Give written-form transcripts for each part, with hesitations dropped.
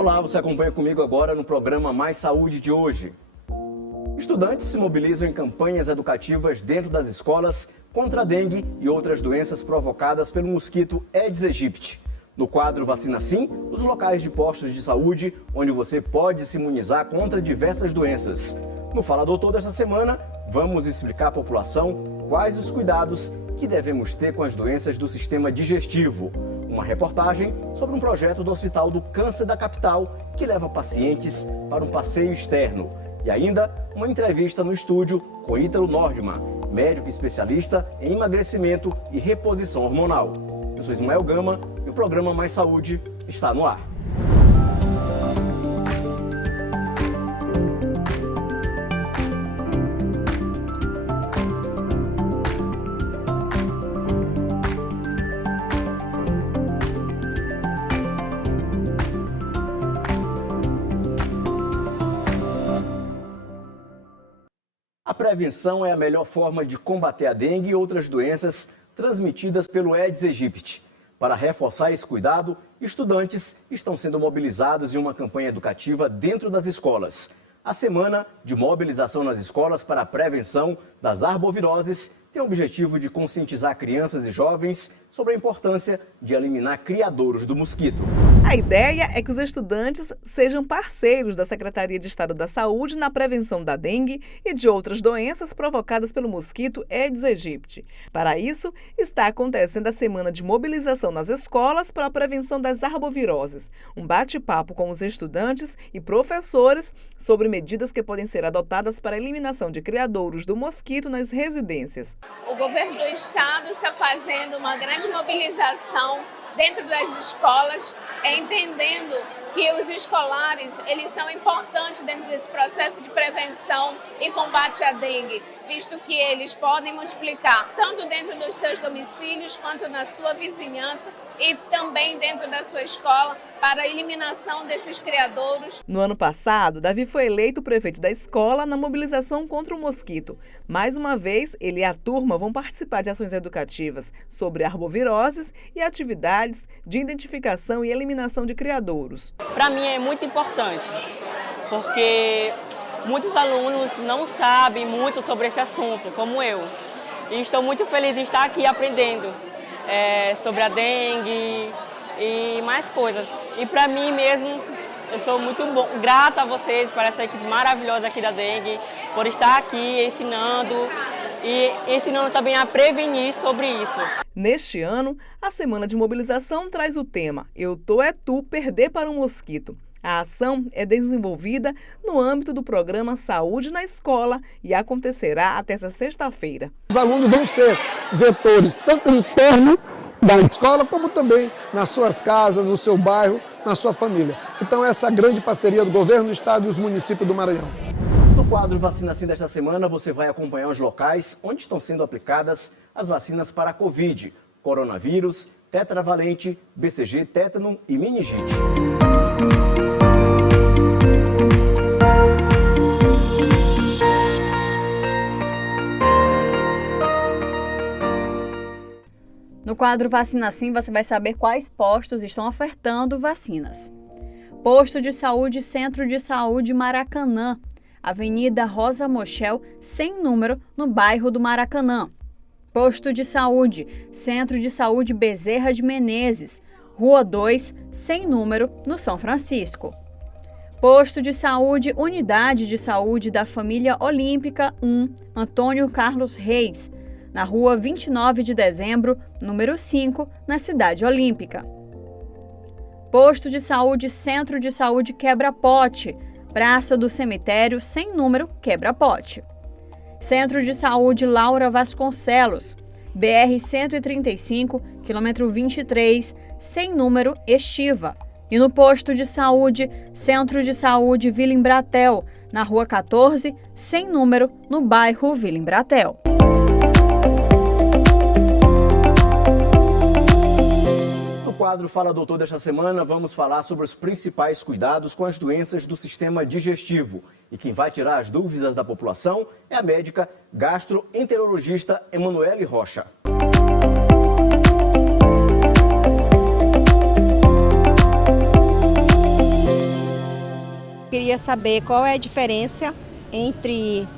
Olá, você acompanha comigo agora no programa Mais Saúde de hoje. Estudantes se mobilizam em campanhas educativas dentro das escolas contra a dengue e outras doenças provocadas pelo mosquito Aedes aegypti. No quadro Vacina Sim, os locais de postos de saúde, onde você pode se imunizar contra diversas doenças. No Fala Doutor desta semana, vamos explicar à população quais os cuidados que devemos ter com as doenças do sistema digestivo. Uma reportagem sobre um projeto do Hospital do Câncer da capital que leva pacientes para um passeio externo. E ainda uma entrevista no estúdio com Ítalo Nordman, médico especialista em emagrecimento e reposição hormonal. Eu sou Ismael Gama e o programa Mais Saúde está no ar. A prevenção é a melhor forma de combater a dengue e outras doenças transmitidas pelo Aedes aegypti. Para reforçar esse cuidado, estudantes estão sendo mobilizados em uma campanha educativa dentro das escolas. A Semana de Mobilização nas Escolas para a Prevenção das Arboviroses tem o objetivo de conscientizar crianças e jovens sobre a importância de eliminar criadouros do mosquito. A ideia é que os estudantes sejam parceiros da Secretaria de Estado da Saúde na prevenção da dengue e de outras doenças provocadas pelo mosquito Aedes aegypti. Para isso, está acontecendo a Semana de Mobilização nas Escolas para a Prevenção das Arboviroses, um bate-papo com os estudantes e professores sobre medidas que podem ser adotadas para a eliminação de criadouros do mosquito nas residências. O governo do estado está fazendo uma grande mobilização dentro das escolas, entendendo que os escolares eles são importantes dentro desse processo de prevenção e combate à dengue, visto que eles podem multiplicar tanto dentro dos seus domicílios quanto na sua vizinhança e também dentro da sua escola para a eliminação desses criadouros. No ano passado, Davi foi eleito prefeito da escola na mobilização contra o mosquito. Mais uma vez, ele e a turma vão participar de ações educativas sobre arboviroses e atividades de identificação e eliminação de criadouros. Para mim é muito importante, porque muitos alunos não sabem muito sobre esse assunto, como eu. E estou muito feliz em estar aqui aprendendo sobre a dengue e mais coisas. E para mim mesmo, eu sou muito grata a vocês, por essa equipe maravilhosa aqui da dengue, por estar aqui ensinando e ensinando também a prevenir sobre isso. Neste ano, a Semana de Mobilização traz o tema Eu tô é tu, perder para um mosquito. A ação é desenvolvida no âmbito do programa Saúde na Escola e acontecerá até essa sexta-feira. Os alunos vão ser vetores tanto interno da escola, como também nas suas casas, no seu bairro, na sua família. Então essa grande parceria do governo do estado e os municípios do Maranhão. No quadro Vacina Sim desta semana, você vai acompanhar os locais onde estão sendo aplicadas as vacinas para a Covid, coronavírus, tetravalente, BCG, tétano e meningite. No quadro Vacina Sim, você vai saber quais postos estão ofertando vacinas. Posto de Saúde Centro de Saúde Maracanã, Avenida Rosa Mochel, sem número, no bairro do Maracanã. Posto de Saúde Centro de Saúde Bezerra de Menezes, Rua 2, sem número, no São Francisco. Posto de Saúde Unidade de Saúde da Família Olímpica 1, Antônio Carlos Reis, na Rua 29 de Dezembro, número 5, na Cidade Olímpica. Posto de Saúde Centro de Saúde Quebra-Pote, Praça do Cemitério, sem número, Quebra-Pote. Centro de Saúde Laura Vasconcelos, BR-135, quilômetro 23, sem número, Estiva. E no Posto de Saúde Centro de Saúde Vila Embratel, na Rua 14, sem número, no bairro Vila Embratel. No quadro Fala Doutor desta semana, vamos falar sobre os principais cuidados com as doenças do sistema digestivo. E quem vai tirar as dúvidas da população é a médica gastroenterologista Emanuele Rocha. queria saber qual é a diferença entre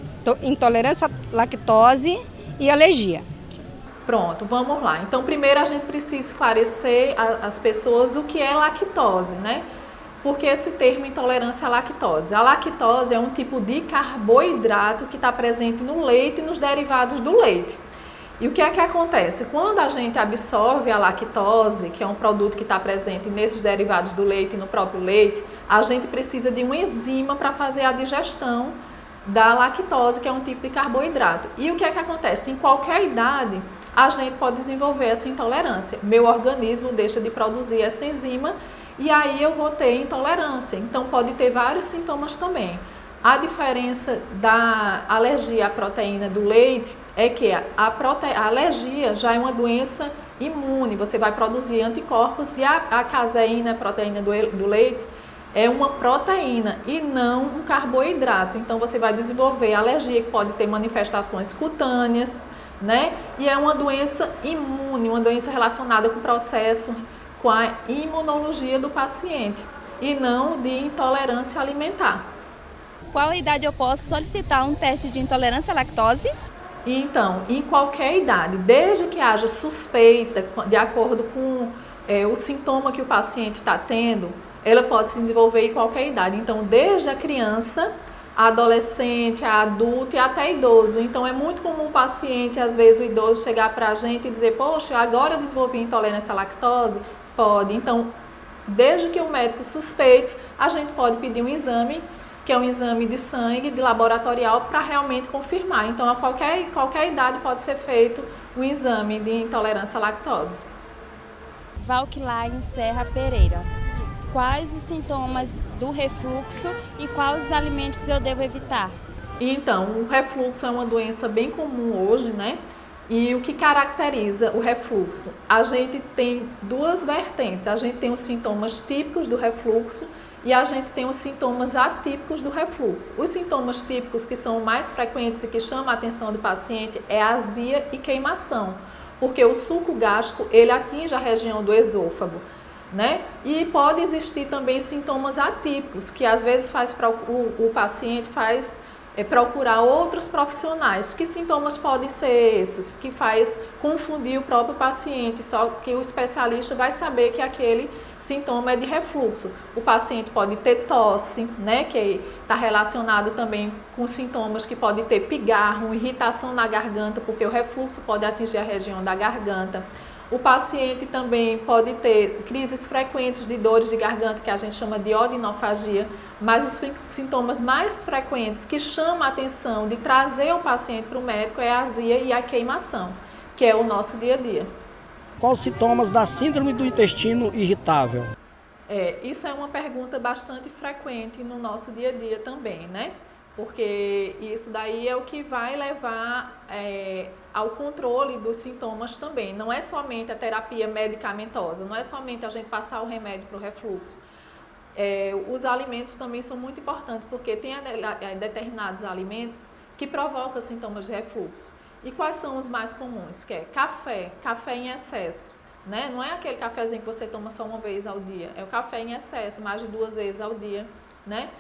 intolerância à lactose e alergia. Pronto, vamos lá. Então, primeiro a gente precisa esclarecer às pessoas o que é lactose, né? Porque esse termo intolerância à lactose. A lactose é um tipo de carboidrato que está presente no leite e nos derivados do leite. E o que é que acontece? Quando a gente absorve a lactose, que é um produto que está presente nesses derivados do leite e no próprio leite, a gente precisa de uma enzima para fazer a digestão da lactose, que é um tipo de carboidrato. E o que é que acontece? Em qualquer idade, a gente pode desenvolver essa intolerância. Meu organismo deixa de produzir essa enzima e aí eu vou ter intolerância. Então, pode ter vários sintomas também. A diferença da alergia à proteína do leite é que a alergia já é uma doença imune, você vai produzir anticorpos, e a caseína, a proteína do leite, é uma proteína e não um carboidrato. Então você vai desenvolver alergia, que pode ter manifestações cutâneas, né? E é uma doença imune, uma doença relacionada com o processo, com a imunologia do paciente, e não de intolerância alimentar. Qual idade eu posso solicitar um teste de intolerância à lactose? Então, em qualquer idade, desde que haja suspeita, de acordo com o sintoma que o paciente está tendo, ela pode se desenvolver em qualquer idade. Então, desde a criança, a adolescente, a adulto e até idoso. Então, é muito comum o paciente, às vezes o idoso, chegar para a gente e dizer: poxa, agora eu desenvolvi intolerância à lactose? Pode. Então, desde que o médico suspeite, a gente pode pedir um exame, que é um exame de sangue, de laboratorial, para realmente confirmar. Então, a qualquer idade pode ser feito um exame de intolerância à lactose. Valquilaine Serra Pereira. Quais os sintomas do refluxo e quais os alimentos eu devo evitar? Então, o refluxo é uma doença bem comum hoje, né? E o que caracteriza o refluxo? A gente tem duas vertentes. A gente tem os sintomas típicos do refluxo e a gente tem os sintomas atípicos do refluxo. Os sintomas típicos, que são mais frequentes e que chamam a atenção do paciente, é azia e queimação, porque o suco gástrico, ele atinge a região do esôfago, né? E pode existir também sintomas atípicos, que às vezes o paciente faz procurar outros profissionais. Que sintomas podem ser esses? Que faz confundir o próprio paciente, só que o especialista vai saber que aquele sintoma é de refluxo. O paciente pode ter tosse, né, que está relacionado também com sintomas que pode ter pigarro, irritação na garganta, porque o refluxo pode atingir a região da garganta. O paciente também pode ter crises frequentes de dores de garganta, que a gente chama de odinofagia, mas os sintomas mais frequentes que chamam a atenção de trazer o paciente para o médico é a azia e a queimação, que é o nosso dia a dia. Quais os sintomas da síndrome do intestino irritável? Isso é uma pergunta bastante frequente no nosso dia a dia também, né? Porque isso daí é o que vai levar ao controle dos sintomas também. Não é somente a terapia medicamentosa, não é somente a gente passar o remédio para o refluxo. Os alimentos também são muito importantes, porque tem determinados alimentos que provocam sintomas de refluxo. E quais são os mais comuns? Que é café em excesso, né? Não é aquele cafezinho que você toma só uma vez ao dia, é o café em excesso, mais de 2 vezes ao dia, né?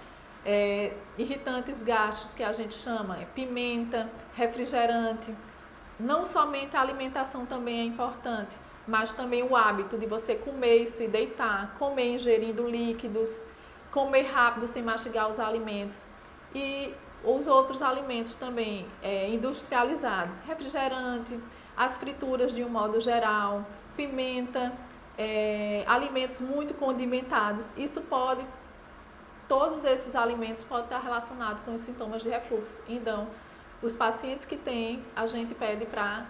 Irritantes gástricos, que a gente chama, pimenta, refrigerante. Não somente a alimentação também é importante, mas também o hábito de você comer e se deitar, comer ingerindo líquidos, comer rápido sem mastigar os alimentos. E os outros alimentos também industrializados, refrigerante, as frituras de um modo geral, pimenta, alimentos muito condimentados. Todos esses alimentos podem estar relacionados com os sintomas de refluxo. Então, os pacientes que têm, a gente pede para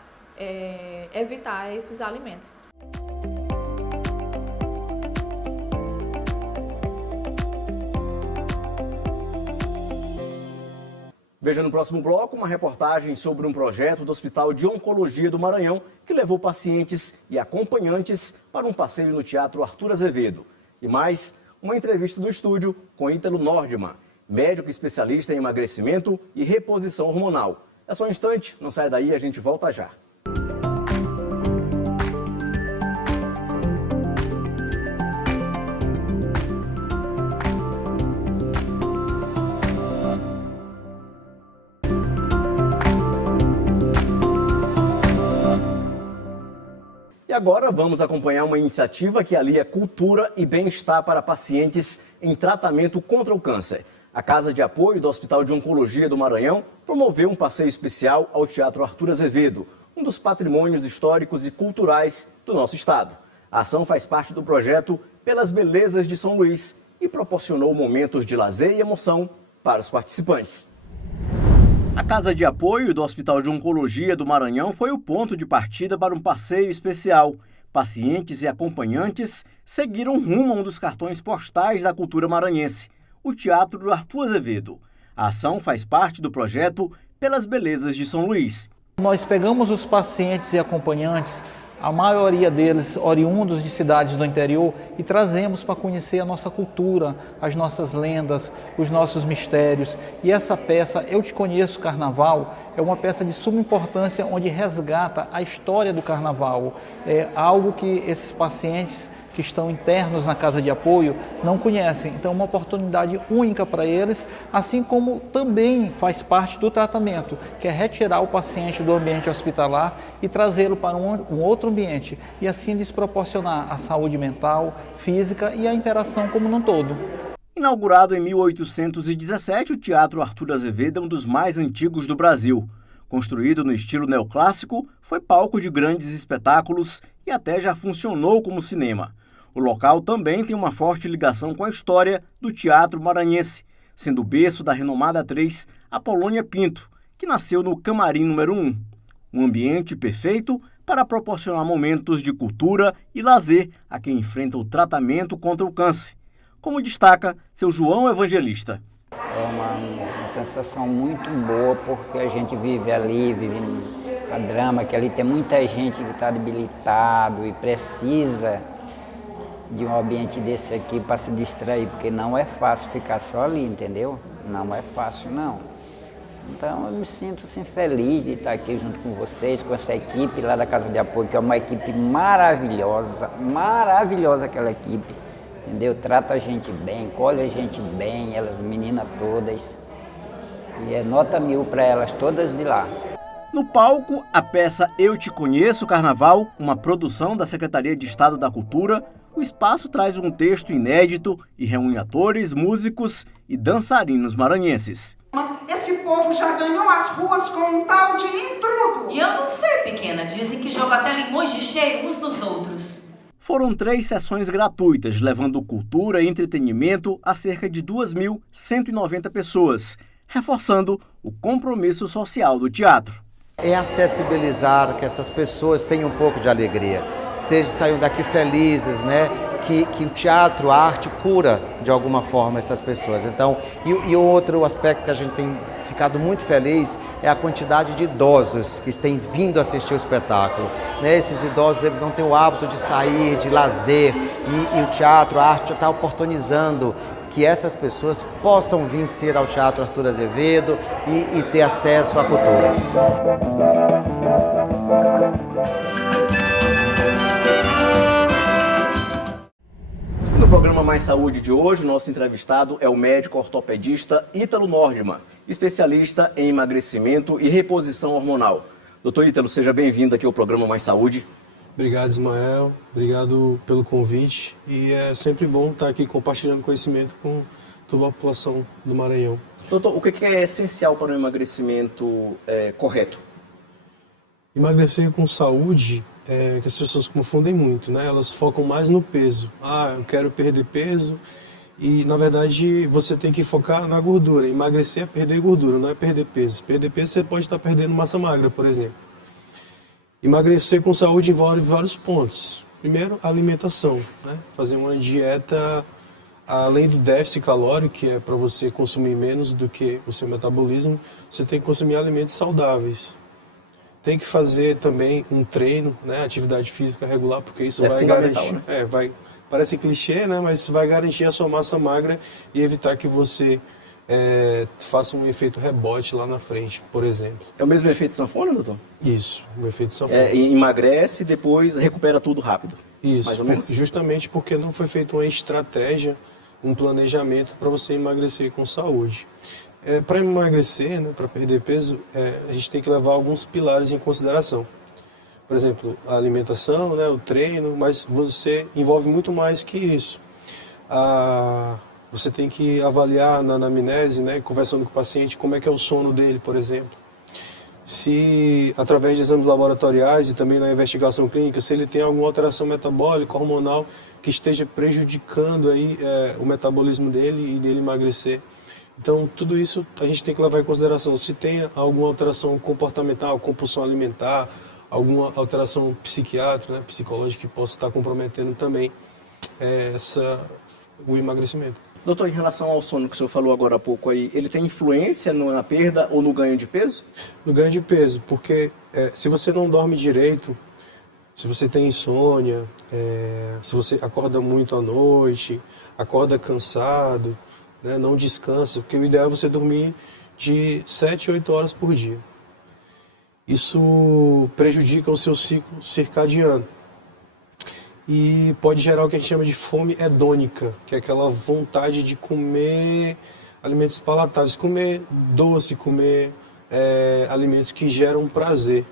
evitar esses alimentos. Veja no próximo bloco uma reportagem sobre um projeto do Hospital de Oncologia do Maranhão que levou pacientes e acompanhantes para um passeio no Teatro Arthur Azevedo. E mais, uma entrevista do estúdio com Ítalo Nordman, médico especialista em emagrecimento e reposição hormonal. É só um instante, não sai daí, a gente volta já. E agora vamos acompanhar uma iniciativa que alia cultura e bem-estar para pacientes em tratamento contra o câncer. A Casa de Apoio do Hospital de Oncologia do Maranhão promoveu um passeio especial ao Teatro Arthur Azevedo, um dos patrimônios históricos e culturais do nosso estado. A ação faz parte do projeto Pelas Belezas de São Luís e proporcionou momentos de lazer e emoção para os participantes. A Casa de Apoio do Hospital de Oncologia do Maranhão foi o ponto de partida para um passeio especial. Pacientes e acompanhantes seguiram rumo a um dos cartões postais da cultura maranhense, o Teatro Arthur Azevedo. A ação faz parte do projeto Pelas Belezas de São Luís. Nós pegamos os pacientes e acompanhantes, a maioria deles oriundos de cidades do interior, e trazemos para conhecer a nossa cultura, as nossas lendas, os nossos mistérios. E essa peça, Eu Te Conheço, Carnaval, é uma peça de suma importância onde resgata a história do carnaval. É algo que esses pacientes que estão internos na Casa de Apoio não conhecem. Então é uma oportunidade única para eles, assim como também faz parte do tratamento, que é retirar o paciente do ambiente hospitalar e trazê-lo para um outro ambiente e assim lhes proporcionar a saúde mental, física e a interação como um todo. Inaugurado em 1817, o Teatro Arthur Azevedo é um dos mais antigos do Brasil. Construído no estilo neoclássico, foi palco de grandes espetáculos e até já funcionou como cinema. O local também tem uma forte ligação com a história do teatro maranhense, sendo o berço da renomada atriz Apolônia Pinto, que nasceu no Camarim número 1. Um ambiente perfeito para proporcionar momentos de cultura e lazer a quem enfrenta o tratamento contra o câncer, como destaca seu João Evangelista. É uma sensação muito boa, porque a gente vive ali, vive a drama, que ali tem muita gente que está debilitado e precisa de um ambiente desse aqui para se distrair, porque não é fácil ficar só ali, entendeu? Não é fácil, não. Então eu me sinto assim, feliz de estar aqui junto com vocês, com essa equipe lá da Casa de Apoio, que é uma equipe maravilhosa, maravilhosa aquela equipe, entendeu? Trata a gente bem, colhe a gente bem, elas meninas todas, e é nota 1000 para elas todas de lá. No palco, a peça Eu Te Conheço, Carnaval, uma produção da Secretaria de Estado da Cultura. O espaço traz um texto inédito e reúne atores, músicos e dançarinos maranhenses. Esse povo já ganhou as ruas com um tal de intrudo. E eu não sei, pequena. Dizem que jogam até limões de cheiro uns nos outros. Foram 3 sessões gratuitas, levando cultura e entretenimento a cerca de 2.190 pessoas, reforçando o compromisso social do teatro. É acessibilizar que essas pessoas tenham um pouco de alegria. Saiam daqui felizes, né? Que o teatro, a arte cura de alguma forma essas pessoas. Então, e outro aspecto que a gente tem ficado muito feliz é a quantidade de idosos que têm vindo assistir o espetáculo. Né? Esses idosos, eles não têm o hábito de sair, de lazer, e o teatro, a arte está oportunizando que essas pessoas possam vir ser ao Teatro Arthur Azevedo e ter acesso à cultura. No programa Mais Saúde de hoje, o nosso entrevistado é o médico ortopedista Ítalo Nordman, especialista em emagrecimento e reposição hormonal. Doutor Ítalo, seja bem-vindo aqui ao programa Mais Saúde. Obrigado, Ismael. Obrigado pelo convite. E é sempre bom estar aqui compartilhando conhecimento com toda a população do Maranhão. Doutor, o que é essencial para o emagrecimento correto? Emagrecer com saúde que as pessoas confundem muito, né? Elas focam mais no peso. Eu quero perder peso e, na verdade, você tem que focar na gordura. Emagrecer é perder gordura, não é perder peso. Perder peso você pode estar perdendo massa magra, por exemplo. Emagrecer com saúde envolve vários pontos. Primeiro, a alimentação, né? Fazer uma dieta além do déficit calórico, que é para você consumir menos do que o seu metabolismo, você tem que consumir alimentos saudáveis. Tem que fazer também um treino, né, atividade física regular, porque isso vai garantir, né? Parece clichê, né, mas isso vai garantir a sua massa magra e evitar que você faça um efeito rebote lá na frente, por exemplo. É o mesmo efeito sanfona, doutor? Isso, o efeito sanfona. Emagrece e depois recupera tudo rápido. Isso, mais ou menos. Justamente porque não foi feita uma estratégia, um planejamento para você emagrecer com saúde. Para emagrecer, né, para perder peso, a gente tem que levar alguns pilares em consideração. por exemplo, a alimentação, né, o treino, mas você envolve muito mais que isso. Você tem que avaliar na anamnese, né, conversando com o paciente, como é que é o sono dele, por exemplo. Se, através de exames laboratoriais e também na investigação clínica, se ele tem alguma alteração metabólica, hormonal, que esteja prejudicando aí, o metabolismo dele e dele emagrecer. Então, tudo isso a gente tem que levar em consideração. Se tem alguma alteração comportamental, compulsão alimentar, alguma alteração psiquiátrica, né, psicológica, que possa estar comprometendo também o emagrecimento. Doutor, em relação ao sono que o senhor falou agora há pouco aí, ele tem influência na perda ou no ganho de peso? No ganho de peso, porque se você não dorme direito, se você tem insônia, se você acorda muito à noite, acorda cansado, né, não descansa, porque o ideal é você dormir de 7 a 8 horas por dia. Isso prejudica o seu ciclo circadiano. E pode gerar o que a gente chama de fome hedônica, que é aquela vontade de comer alimentos palatáveis, comer doce, comer alimentos que geram prazer.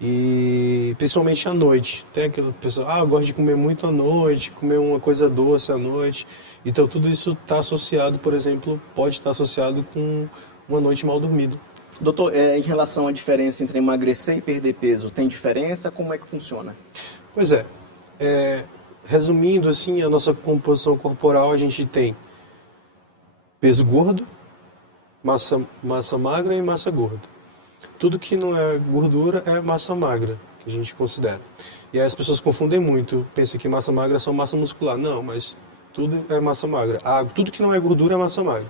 E principalmente à noite. Tem aquela pessoa, eu gosto de comer muito à noite, comer uma coisa doce à noite. Então tudo isso está associado, por exemplo, pode estar associado com uma noite mal dormida. Doutor, em relação à diferença entre emagrecer e perder peso, tem diferença? Como é que funciona? Pois resumindo assim, a nossa composição corporal, a gente tem peso gordo, massa magra e massa gorda. Tudo que não é gordura é massa magra, que a gente considera. E aí as pessoas confundem muito, pensam que massa magra é só massa muscular. Não, mas tudo é massa magra. Tudo que não é gordura é massa magra.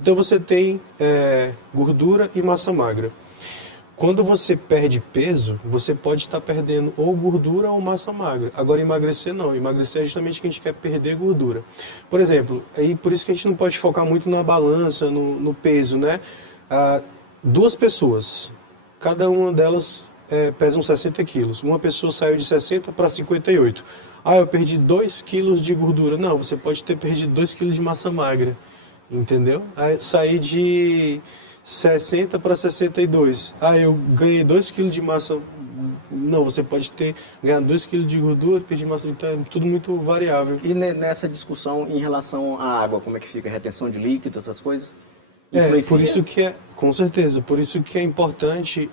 Então você tem gordura e massa magra. Quando você perde peso, você pode estar perdendo ou gordura ou massa magra. Agora emagrecer não, emagrecer é justamente que a gente quer perder gordura. Por exemplo, por isso que a gente não pode focar muito na balança, no peso, né? Duas pessoas, cada uma delas pesam 60 quilos. Uma pessoa saiu de 60 para 58. Eu perdi 2 quilos de gordura. Não, você pode ter perdido 2 quilos de massa magra, entendeu? Sair de 60 para 62. Eu ganhei 2 kg de massa. Não, você pode ter ganhado 2 kg de gordura, perder massa. Então é tudo muito variável. E nessa discussão em relação à água, como é que fica? Retenção de líquido, essas coisas? Por isso que com certeza, por isso que é importante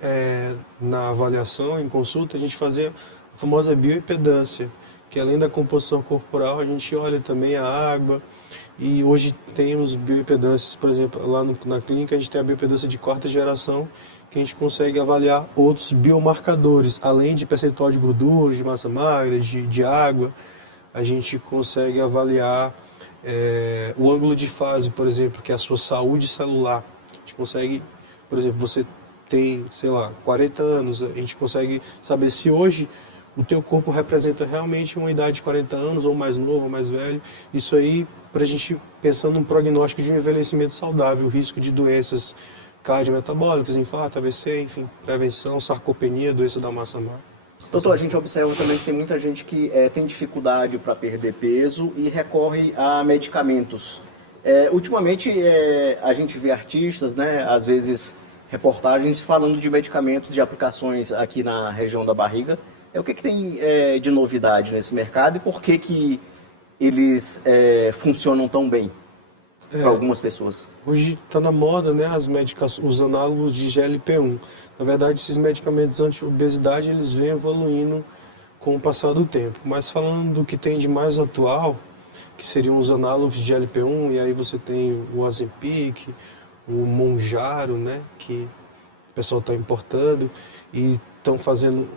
na avaliação, em consulta, a gente fazer a famosa bioimpedância, que além da composição corporal, a gente olha também a água. E hoje temos bioimpedâncias, por exemplo, lá na clínica a gente tem a bioimpedância de 4ª geração, que a gente consegue avaliar outros biomarcadores, além de percentual de gordura, de massa magra, de água, a gente consegue avaliar o ângulo de fase, por exemplo, que é a sua saúde celular. A gente consegue, por exemplo, você tem, 40 anos, a gente consegue saber se hoje o teu corpo representa realmente uma idade de 40 anos, ou mais novo, ou mais velho. Isso aí, para a gente pensando no prognóstico de um envelhecimento saudável, o risco de doenças cardiometabólicas, infarto, AVC, enfim, prevenção, sarcopenia, doença da massa magra. Doutor, a gente observa também que tem muita gente que tem dificuldade para perder peso e recorre a medicamentos. Ultimamente, a gente vê artistas, né, às vezes reportagens falando de medicamentos, de aplicações aqui na região da barriga. O que tem de novidade nesse mercado e por que eles funcionam tão bem para algumas pessoas? Hoje está na moda, né, os análogos de GLP-1. Na verdade, esses medicamentos anti-obesidade, eles vêm evoluindo com o passar do tempo. Mas falando do que tem de mais atual, que seriam os análogos de GLP-1, e aí você tem o Ozempic, o Mounjaro, né, que o pessoal está importando, e estão fazendo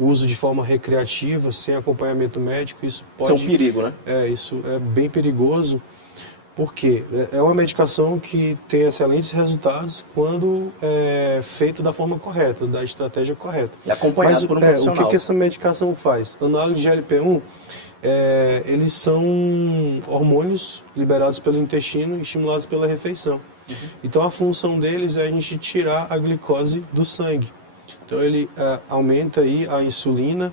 uso de forma recreativa, sem acompanhamento médico. Isso pode... Isso é um perigo, né? Isso é bem perigoso, porque é uma medicação que tem excelentes resultados quando é feita da forma correta, da estratégia correta. E acompanhado por um profissional. O que essa medicação faz? Análogos de GLP-1, eles são hormônios liberados pelo intestino e estimulados pela refeição. Então a função deles é a gente tirar a glicose do sangue. Então ele aumenta aí a insulina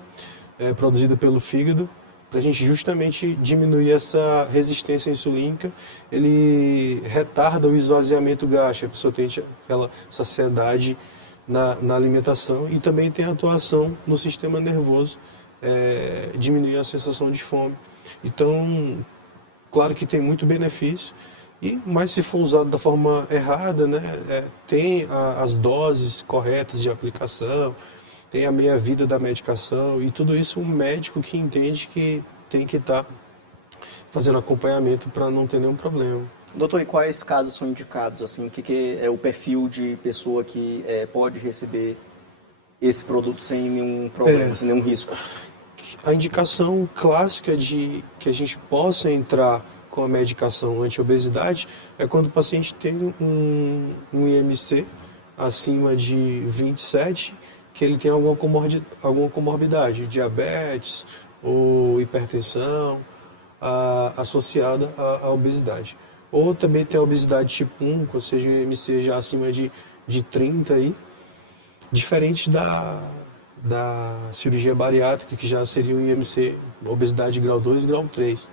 produzida pelo fígado, para a gente justamente diminuir essa resistência insulínica. Ele retarda o esvaziamento gástrico, a pessoa tem aquela saciedade na alimentação, e também tem atuação no sistema nervoso, diminuir a sensação de fome. Então, claro que tem muito benefício, mas se for usado da forma errada, né, tem as doses corretas de aplicação, tem a meia-vida da medicação, e tudo isso um médico que entende que tem que estar fazendo acompanhamento para não ter nenhum problema. Doutor, e quais casos são indicados? Assim, o que é o perfil de pessoa que pode receber esse produto sem nenhum problema, sem nenhum risco? A indicação clássica de que a gente possa entrar com a medicação anti-obesidade é quando o paciente tem um IMC acima de 27, que ele tem alguma comorbidade, diabetes ou hipertensão associada à obesidade. Ou também tem a obesidade tipo 1, ou seja, o IMC já acima de 30 aí, diferente da cirurgia bariátrica, que já seria o IMC, obesidade grau 2 e grau 3.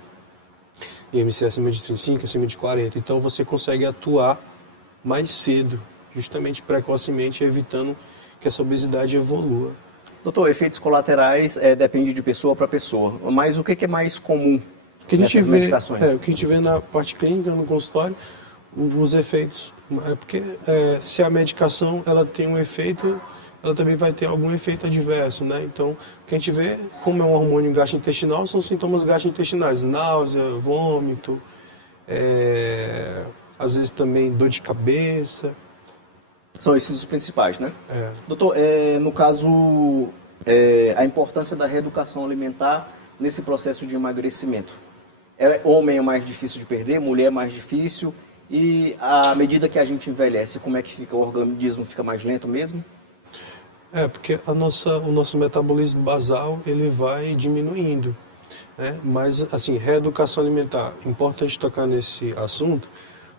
IMC acima de 35, acima de 40. Então você consegue atuar mais cedo, justamente precocemente, evitando que essa obesidade evolua. Doutor, efeitos colaterais depende de pessoa para pessoa, mas o que é mais comum nessas medicações? O que a gente vê na parte clínica, no consultório, os efeitos. Porque se a medicação ela tem um efeito, ela também vai ter algum efeito adverso, né? Então, o que a gente vê, como é um hormônio gastrointestinal, são sintomas gastrointestinais, náusea, vômito, às vezes também dor de cabeça. São esses os principais, né? Doutor, no caso, a importância da reeducação alimentar nesse processo de emagrecimento. Homem é mais difícil de perder, mulher é mais difícil, e à medida que a gente envelhece, como é que fica? O organismo fica mais lento mesmo? Porque o nosso metabolismo basal ele vai diminuindo, né? Mas, assim, reeducação alimentar, importante tocar nesse assunto,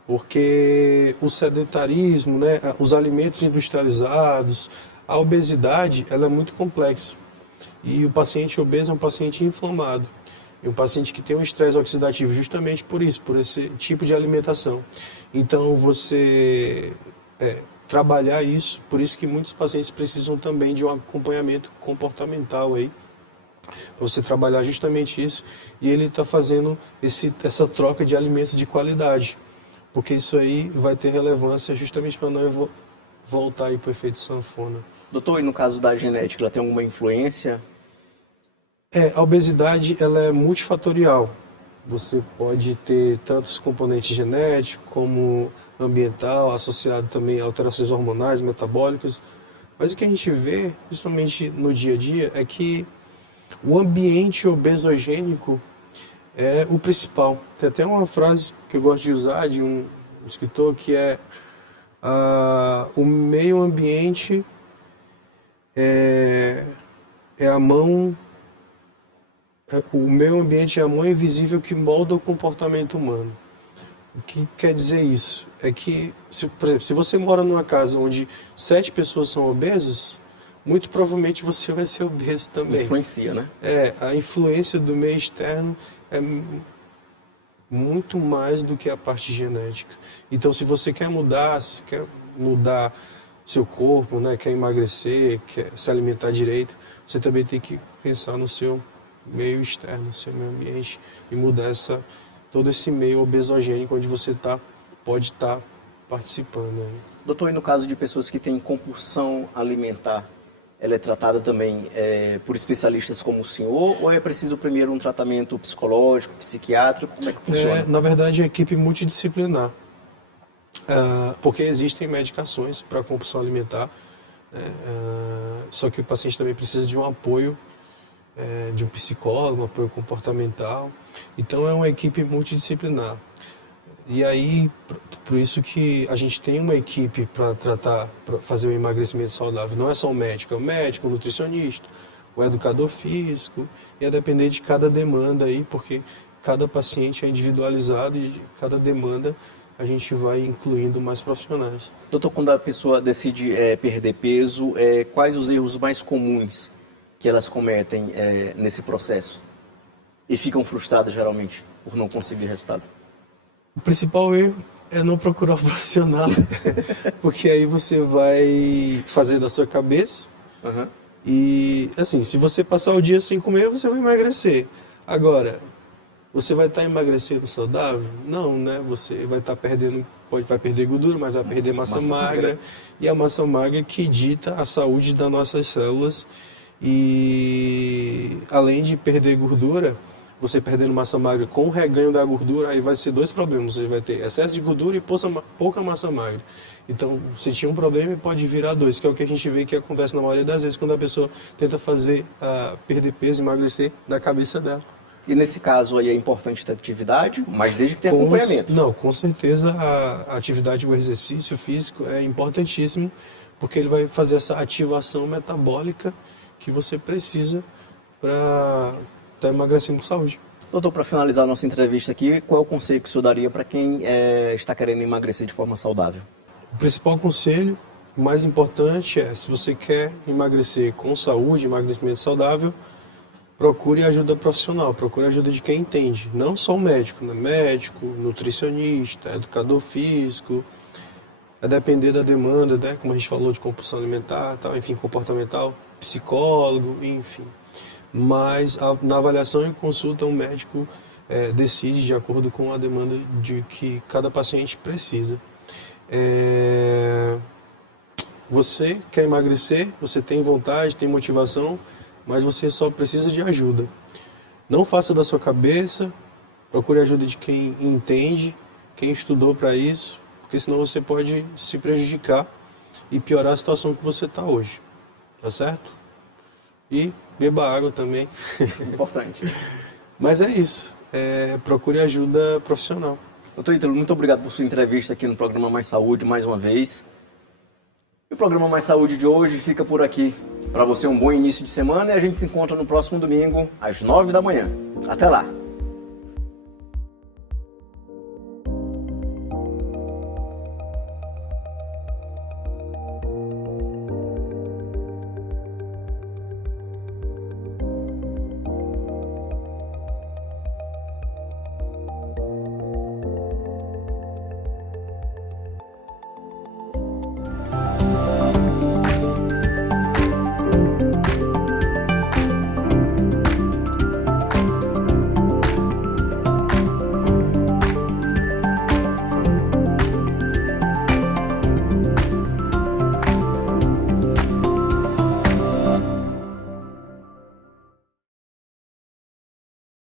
porque o sedentarismo, né, os alimentos industrializados, a obesidade, ela é muito complexa. E o paciente obeso é um paciente inflamado. E um paciente que tem um estresse oxidativo justamente por isso, por esse tipo de alimentação. Então, você trabalhar isso, por isso que muitos pacientes precisam também de um acompanhamento comportamental aí, para você trabalhar justamente isso, e ele está fazendo essa troca de alimentos de qualidade, porque isso aí vai ter relevância justamente para não voltar aí para o efeito sanfona. Doutor, e no caso da genética, ela tem alguma influência? A obesidade ela é multifatorial. Você pode ter tantos componentes genéticos como ambiental, associado também a alterações hormonais, metabólicas. Mas o que a gente vê, principalmente no dia a dia, é que o ambiente obesogênico é o principal. Tem até uma frase que eu gosto de usar de um escritor que é o meio ambiente é a mão... O meio ambiente é a mão invisível que molda o comportamento humano. O que quer dizer isso? É que, por exemplo, se você mora numa casa onde 7 pessoas são obesas, muito provavelmente você vai ser obeso também. Influencia, né? A influência do meio externo é muito mais do que a parte genética. Então, se você quer mudar seu corpo, né, quer emagrecer, quer se alimentar direito, você também tem que pensar no seu meio externo, seu meio ambiente, e mudar todo esse meio obesogênico onde você pode estar participando. Aí. Doutor, e no caso de pessoas que têm compulsão alimentar, ela é tratada também por especialistas como o senhor, ou é preciso primeiro um tratamento psicológico, psiquiátrico? Como é que funciona? Na verdade, é equipe multidisciplinar, porque existem medicações para compulsão alimentar, só que o paciente também precisa de um apoio de um psicólogo, um apoio comportamental. Então é uma equipe multidisciplinar. E aí, por isso que a gente tem uma equipe para fazer o emagrecimento saudável. Não é só o médico, o nutricionista, o educador físico, e a depender de cada demanda aí, porque cada paciente é individualizado e cada demanda a gente vai incluindo mais profissionais. Doutor, quando a pessoa decide perder peso, quais os erros mais comuns que elas cometem nesse processo e ficam frustradas geralmente por não conseguir resultado? O principal erro é não procurar um profissional, porque aí você vai fazer da sua cabeça. E assim, se você passar o dia sem comer, você vai emagrecer. Agora, você vai estar emagrecendo saudável? Não, né? Você vai estar perdendo, vai perder gordura, mas vai perder massa magra. E a massa magra que dita a saúde das nossas células. E além de perder gordura, você perdendo massa magra com o reganho da gordura, aí vai ser dois problemas. Você vai ter excesso de gordura e pouca massa magra. Então, se tinha um problema, pode virar dois, que é o que a gente vê que acontece na maioria das vezes quando a pessoa tenta perder peso, emagrecer da cabeça dela. E nesse caso aí é importante ter atividade, mas desde que tenha acompanhamento. Não, com certeza a atividade, o exercício físico é importantíssimo, porque ele vai fazer essa ativação metabólica que você precisa para estar emagrecendo com saúde. Doutor, para finalizar a nossa entrevista aqui, qual é o conselho que o senhor daria para quem está querendo emagrecer de forma saudável? O principal conselho, o mais importante é, se você quer emagrecer com saúde, emagrecimento saudável, procure ajuda profissional, procure ajuda de quem entende. Não só o médico, né? Médico, nutricionista, educador físico, a depender da demanda, né? Como a gente falou de compulsão alimentar, tal, enfim, comportamental, psicólogo, enfim. Mas na avaliação e consulta, o médico decide de acordo com a demanda de que cada paciente precisa. Você quer emagrecer, você tem vontade, tem motivação, mas você só precisa de ajuda. Não faça da sua cabeça, procure ajuda de quem entende, quem estudou para isso, porque senão você pode se prejudicar e piorar a situação que você está hoje, tá certo? E beba água também. Importante. Mas é isso, procure ajuda profissional. Doutor Ítalo, muito obrigado por sua entrevista aqui no programa Mais Saúde, mais uma vez. E o programa Mais Saúde de hoje fica por aqui. Para você, um bom início de semana e a gente se encontra no próximo domingo, às 9 da manhã. Até lá!